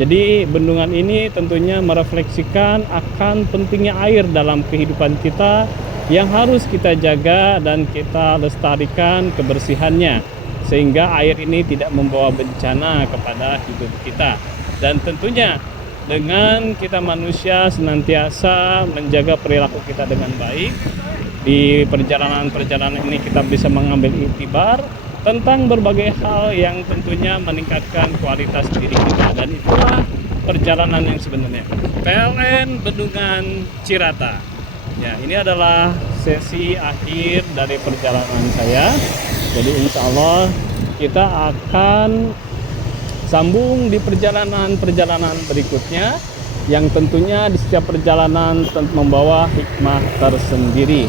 Jadi bendungan ini tentunya merefleksikan akan pentingnya air dalam kehidupan kita yang harus kita jaga dan kita lestarikan kebersihannya, sehingga air ini tidak membawa bencana kepada hidup kita. Dan tentunya dengan kita manusia senantiasa menjaga perilaku kita dengan baik, di perjalanan-perjalanan ini kita bisa mengambil iktibar tentang berbagai hal yang tentunya meningkatkan kualitas diri kita, dan itulah perjalanan yang sebenarnya. PLN Bendungan Cirata. Ya, ini adalah sesi akhir dari perjalanan saya. Jadi insya Allah kita akan sambung di perjalanan-perjalanan berikutnya, yang tentunya di setiap perjalanan membawa hikmah tersendiri.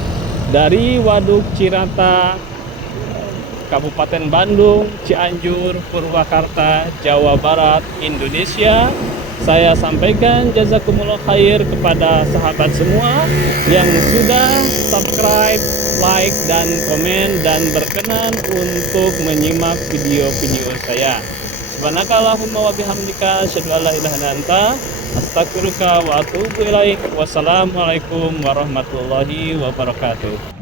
Dari Waduk Cirata, Kabupaten Bandung, Cianjur, Purwakarta, Jawa Barat, Indonesia, saya sampaikan jazakumullah khair kepada sahabat semua yang sudah subscribe, like, dan komen, dan berkenan untuk menyimak video-video saya. Subhanakallahumma wa bihamdika asyhadu an la ilaha illa anta astaghfiruka wa atubu ilaik. Wassalamualaikum warahmatullahi wabarakatuh.